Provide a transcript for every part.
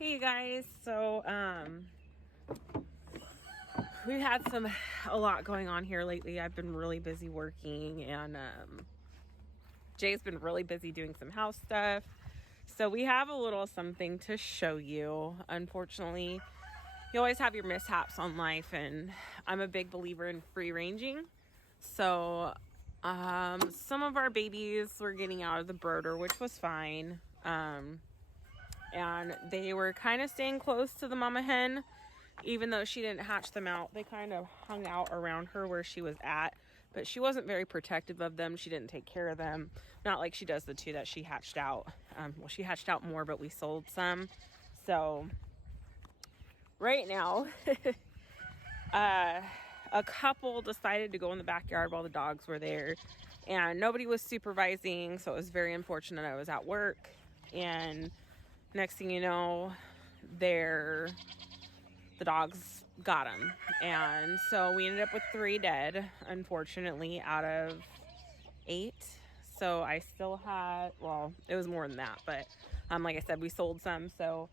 Hey you guys, so we've had a lot going on here lately. I've been really busy working, and Jay's been really busy doing some house stuff. So we have a little something to show you. Unfortunately, you always have your mishaps on life, and I'm a big believer in free ranging. So some of our babies were getting out of the brooder, which was fine. And they were kind of staying close to the mama hen, even though she didn't hatch them out. They kind of hung out around her where she was at, but she wasn't very protective of them. She didn't take care of them, not like she does the two that she hatched out. Well, she hatched out more, but we sold some. So right now, a couple decided to go in the backyard while the dogs were there, and nobody was supervising, so it was very unfortunate. I was at work, and next thing you know, the dogs got them. And so we ended up with 3 dead, unfortunately, out of 8. So I still had, well, it was more than that, but like I said, we sold some. So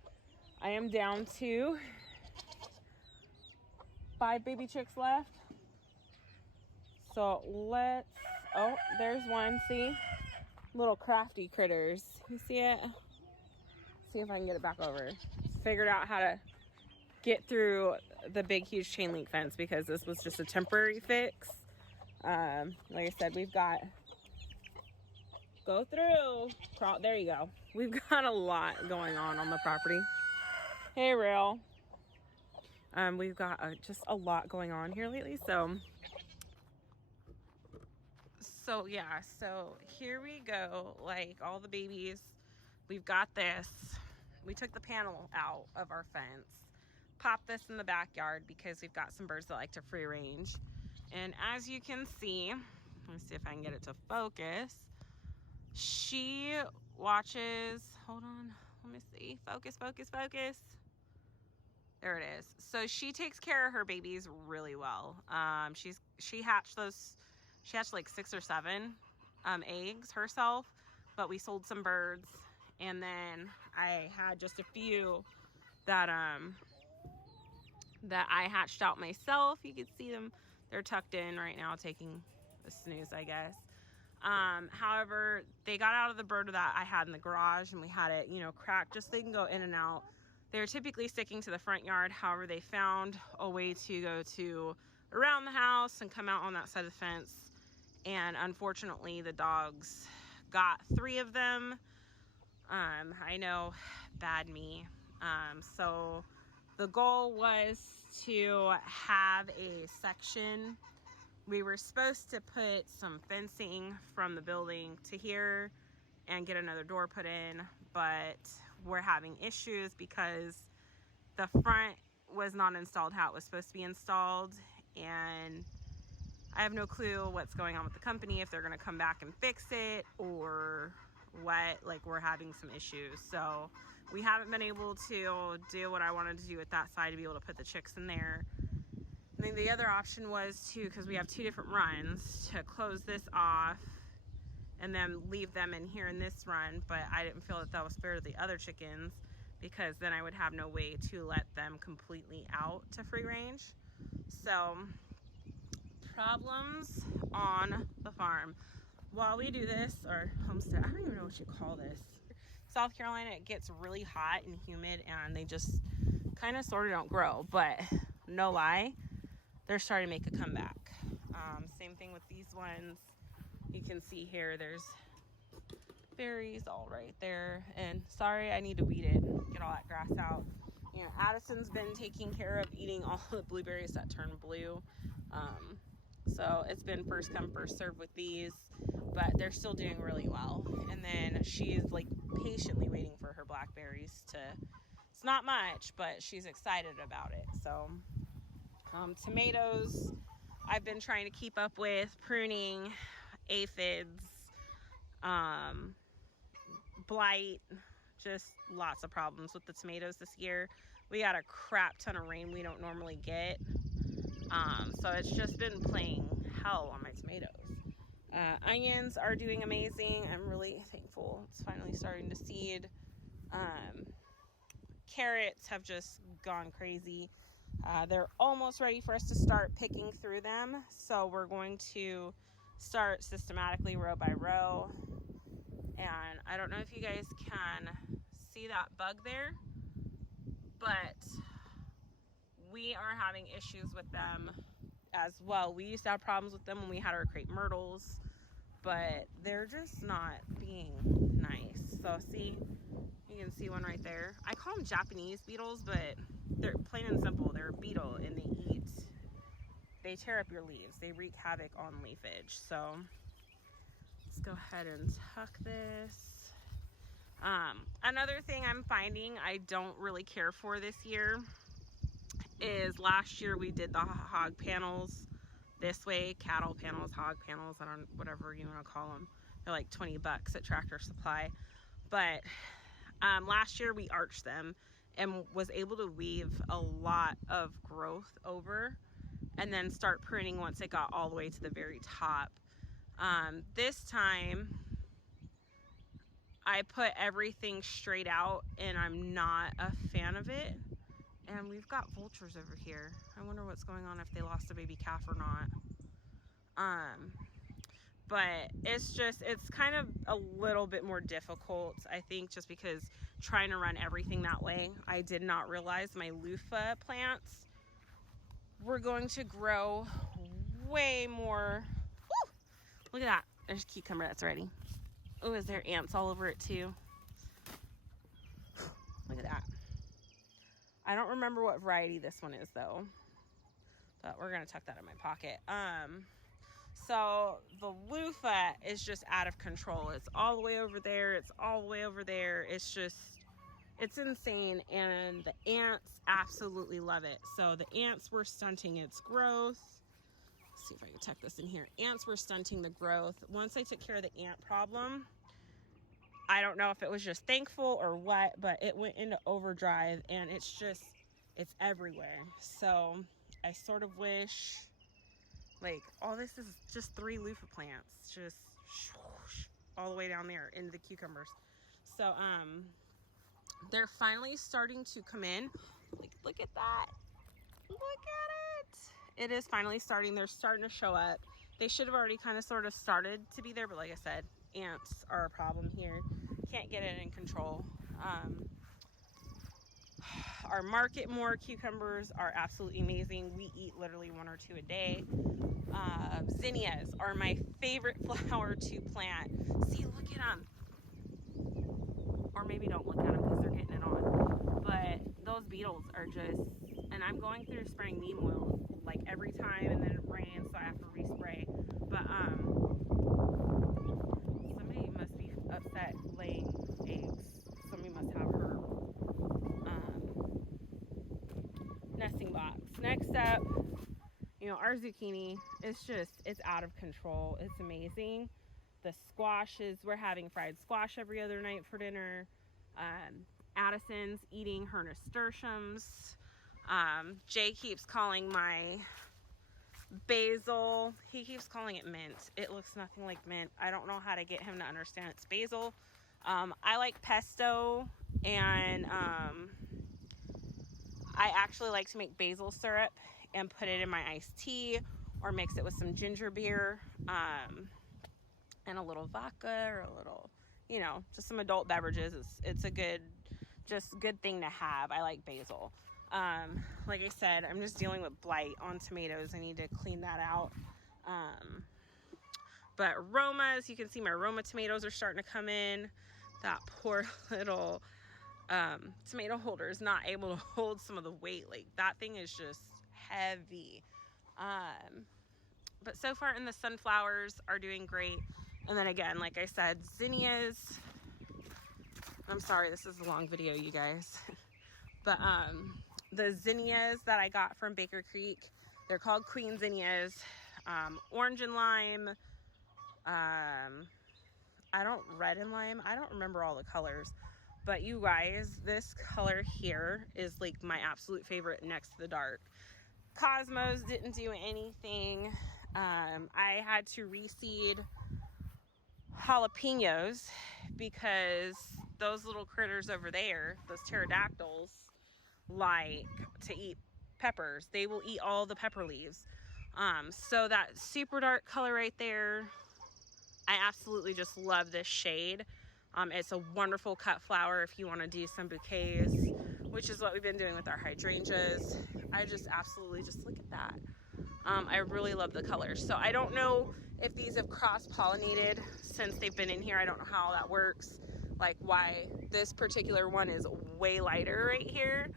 I am down to 5 baby chicks left. So oh, there's one, see? Little crafty critters. You see it? See if I can get it back over. Figured out how to get through the big huge chain link fence because this was just a temporary fix. Like I said, we've got go through crawl, there you go. We've got a lot going on the property. Hey Rail. We've got just a lot going on here lately, so yeah, so here we go. Like, all the babies, we've got this. We took the panel out of our fence, popped this in the backyard because we've got some birds that like to free range. And as you can see, let me see if I can get it to focus. She watches, hold on, let me see, focus. There it is. So she takes care of her babies really well. She hatched like 6 or 7 eggs herself, but we sold some birds, and then I had just a few that I hatched out myself. You can see them, they're tucked in right now taking a snooze, I guess. However, they got out of the brooder that I had in the garage, and we had it, cracked just so they can go in and out. They're typically sticking to the front yard. However, they found a way to go to around the house and come out on that side of the fence. And unfortunately, the dogs got 3 of them. I know, bad me. So the goal was to have a section. We were supposed to put some fencing from the building to here and get another door put in, but we're having issues because the front was not installed how it was supposed to be installed, and I have no clue what's going on with the company, if they're going to come back and fix it or what. Like, we're having some issues, so we haven't been able to do what I wanted to do with that side, to be able to put the chicks in there. I think the other option was because we have 2 different runs, to close this off and then leave them in here in this run, but I didn't feel that was fair to the other chickens, because then I would have no way to let them completely out to free range. So, problems on the farm. While we do this, or Homestead, I don't even know what you call this. South Carolina, it gets really hot and humid, and they just kind of sort of don't grow, but no lie, they're starting to make a comeback. Same thing with these ones. You can see here, there's berries all right there. And sorry, I need to weed it, get all that grass out. Addison's been taking care of eating all the blueberries that turn blue. So it's been first come, first serve with these, but they're still doing really well. And then she's like patiently waiting for her blackberries it's not much, but she's excited about it. So, tomatoes, I've been trying to keep up with, pruning, aphids, blight, just lots of problems with the tomatoes this year. We got a crap ton of rain we don't normally get. So it's just been playing hell on my tomatoes. Onions are doing amazing. I'm really thankful it's finally starting to seed. carrots have just gone crazy. They're almost ready for us to start picking through them. So we're going to start systematically row by row. And I don't know if you guys can see that bug there, but we are having issues with them as well. We used to have problems with them when we had our crepe myrtles, but they're just not being nice. So see, you can see one right there. I call them Japanese beetles, but they're plain and simple. They're a beetle and they tear up your leaves. They wreak havoc on leafage. So let's go ahead and tuck this. Another thing I'm finding I don't really care for this year is last year we did the hog panels this way, cattle panels, hog panels, I don't, whatever you want to call them. They're like 20 bucks at Tractor Supply. But last year we arched them and was able to weave a lot of growth over and then start pruning once it got all the way to the very top. This time I put everything straight out and I'm not a fan of it. And we've got vultures over here. I wonder what's going on, if they lost a baby calf or not. But it's kind of a little bit more difficult, I think, just because trying to run everything that way. I did not realize my loofah plants were going to grow way more. Woo! Look at that. There's a cucumber that's ready. Oh, is there ants all over it too? Look at that. I don't remember what variety this one is though, but we're gonna tuck that in my pocket. So the loofah is just out of control. It's all the way over there. It's all the way over there. It's insane. And the ants absolutely love it. So the ants were stunting its growth. Let's see if I can tuck this in here. Ants were stunting the growth. Once I took care of the ant problem, I don't know if it was just thankful or what, but it went into overdrive and it's everywhere. So I sort of wish, like, all this is just 3 loofah plants, just all the way down there into the cucumbers. So they're finally starting to come in. Look at that. Look at it. It is finally starting. They're starting to show up. They should have already kind of sort of started to be there, but like I said, ants are a problem here. Can't get it in control. Our market more cucumbers are absolutely amazing. We eat literally 1 or 2 a day. Zinnias are my favorite flower to plant. See, look at them. Or maybe don't look at them because they're getting it on. But those beetles are just, and I'm going through spraying neem oil like every time, and then it rains, so I have to respray. But somebody must be upset laying eggs. Somebody must have her nesting box. Next up, you know, our zucchini is it's out of control. It's amazing. The squashes, we're having fried squash every other night for dinner. Addison's eating her nasturtiums. Jay keeps calling my basil, he keeps calling it mint. It looks nothing like mint. I don't know how to get him to understand it's basil. I like pesto, and I actually like to make basil syrup and put it in my iced tea or mix it with some ginger beer, and a little vodka or a little, you know, just some adult beverages. It's a good thing to have. I like basil. Like I said, I'm just dealing with blight on tomatoes. I need to clean that out. But aromas, you can see my Roma tomatoes are starting to come in. That poor little tomato holder is not able to hold some of the weight. Like, that thing is just heavy. But so far in the sunflowers are doing great. And then again, like I said, zinnias. I'm sorry, this is a long video, you guys. But the zinnias that I got from Baker Creek, they're called Queen zinnias. Orange and lime. Red and lime. I don't remember all the colors. But you guys, this color here is like my absolute favorite next to the dark. Cosmos didn't do anything. I had to reseed jalapenos because those little critters over there, those pterodactyls, like to eat peppers. They will eat all the pepper leaves. So that super dark color right there, I absolutely just love this shade. It's a wonderful cut flower if you want to do some bouquets, which is what we've been doing with our hydrangeas. I just absolutely just look at that. I really love the colors. So I don't know if these have cross-pollinated since they've been in here. I don't know how that works, like why this particular one is way lighter right here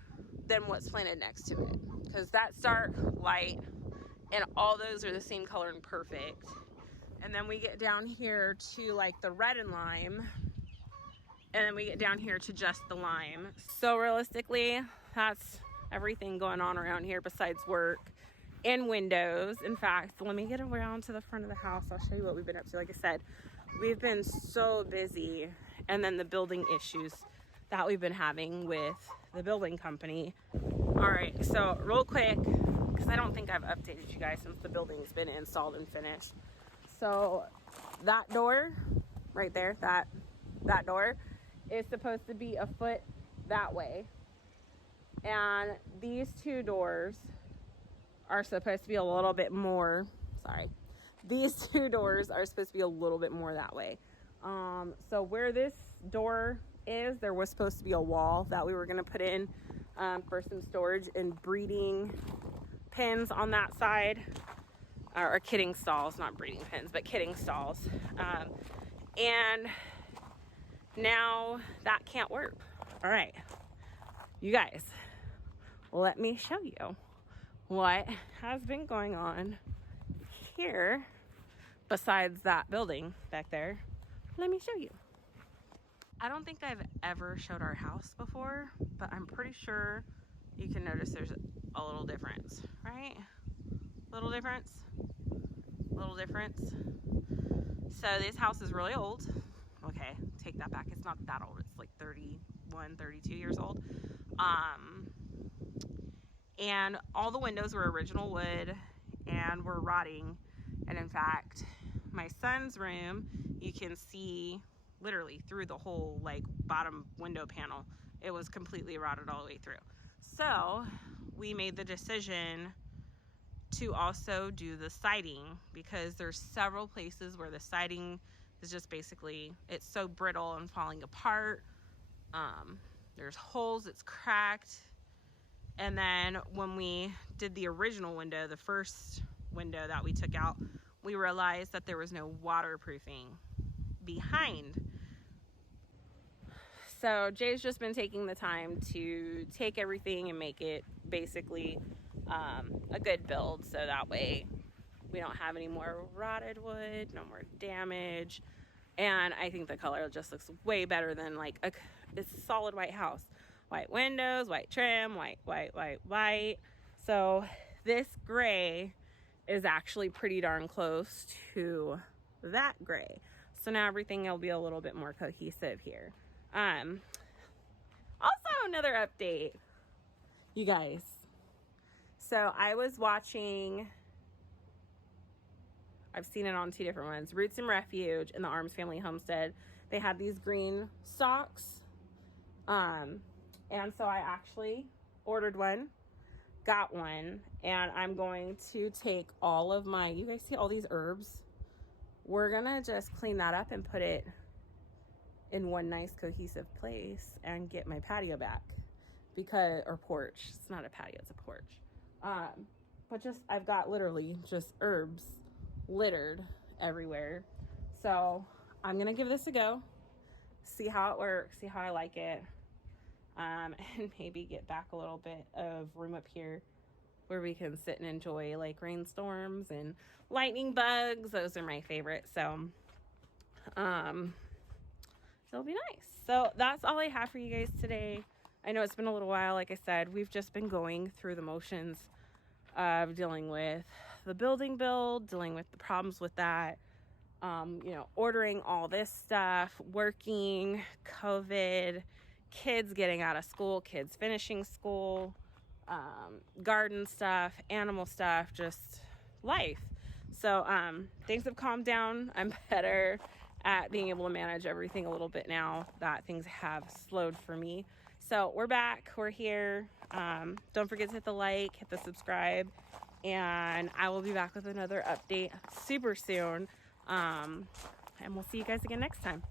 than what's planted next to it, because that's dark, light, and all those are the same color and perfect. And then we get down here to like the red and lime, and then we get down here to just the lime. So realistically, that's everything going on around here besides work and windows. In fact, let me get around to the front of the house. I'll show you what we've been up to. Like I said, we've been so busy, and then the building issues that we've been having with the building company. All right, so real quick, because I don't think I've updated you guys since the building's been installed and finished. So that door right there, that door is supposed to be a foot that way. And these two doors are supposed to be a little bit more, these two doors are supposed to be a little bit more that way. So where this door is, there was supposed to be a wall that we were going to put in for some storage and breeding pens on that side, or kidding stalls, not breeding pens, but kidding stalls. And now that can't work. All right, you guys, let me show you what has been going on here besides that building back there. Let me show you. I don't think I've ever showed our house before, but I'm pretty sure you can notice there's a little difference, right? Little difference. So this house is really old. Okay, take that back. It's not that old. It's like 31, 32 years old. And all the windows were original wood and were rotting. And in fact, my son's room, you can see literally through the whole like bottom window panel. It was completely rotted all the way through. So we made the decision to also do the siding, because there's several places where the siding is just basically, it's so brittle and falling apart. There's holes, it's cracked. And then when we did the original window, the first window that we took out, we realized that there was no waterproofing behind. So Jay's just been taking the time to take everything and make it basically a good build, so that way we don't have any more rotted wood, no more damage. And I think the color just looks way better than like it's a solid white house. White windows, white trim, white. So this gray is actually pretty darn close to that gray. So now everything will be a little bit more cohesive here. Also another update, you guys. So I was watching, I've seen it on two different ones, Roots and Refuge and the Arms Family Homestead. They had these green stalks. And so I actually ordered one, got one, and I'm going to take all of my, you guys see all these herbs? We're gonna just clean that up and put it in one nice cohesive place and get my patio back, because, or porch, it's not a patio, it's a porch. But just, I've got literally just herbs littered everywhere. So I'm gonna give this a go, see how it works, see how I like it. And maybe get back a little bit of room up here where we can sit and enjoy like rainstorms and lightning bugs. Those are my favorite. So, it'll be nice. So that's all I have for you guys today. I know it's been a little while. Like I said, we've just been going through the motions of dealing with the building build, dealing with the problems with that, ordering all this stuff, working, COVID, kids getting out of school, kids finishing school, garden stuff, animal stuff, just life. So things have calmed down. I'm better. at being able to manage everything a little bit now that things have slowed for me. So we're back, we're here. Don't forget to hit the like, hit the subscribe, and I will be back with another update super soon. And we'll see you guys again next time.